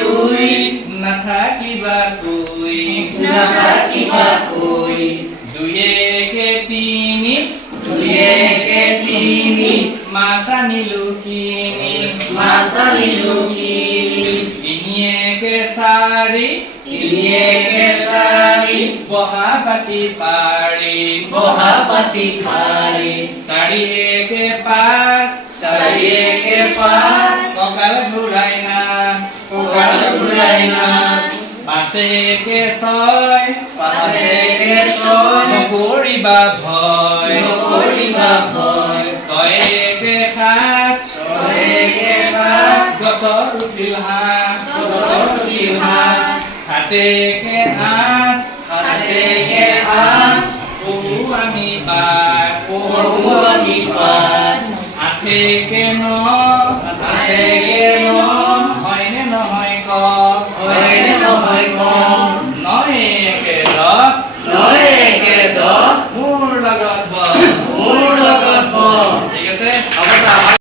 দুই নাথাকিবা কৈ নাথাকিবা কৈ দুই একে তিনি দুই একে তিনি মাছ আনিলো কিনি মাছ আনিলো কিনি তিনি একে চাৰি তিনি একে চাৰি বহা পাতি পাৰি বহা পাতি পাৰি চাৰি একে পাঁচ চাৰি একে পাঁচ কঁকাল ঘূৰাই নাচ কঁকাল ঘূৰাই নাচ পাঁচ একে ছয় পাঁচ একে ছয় নকৰিবা ভয় নকৰিবা ভয় ছয় একে সাত ছয় একে সাত গছত উঠিল হাঁহ গছত উঠিল হাঁহ সাত একে আঠ সাত একে আঠ পহু আমি পাত পহু আমি পাত আঠ একে ন আঠ একে ন হয়নে নহয় ক হয়নে নহয় ক নয় একে দহ নয় একে দহ মোৰ লগত ব মোৰ লগত ব ঠিক আছে হ'ব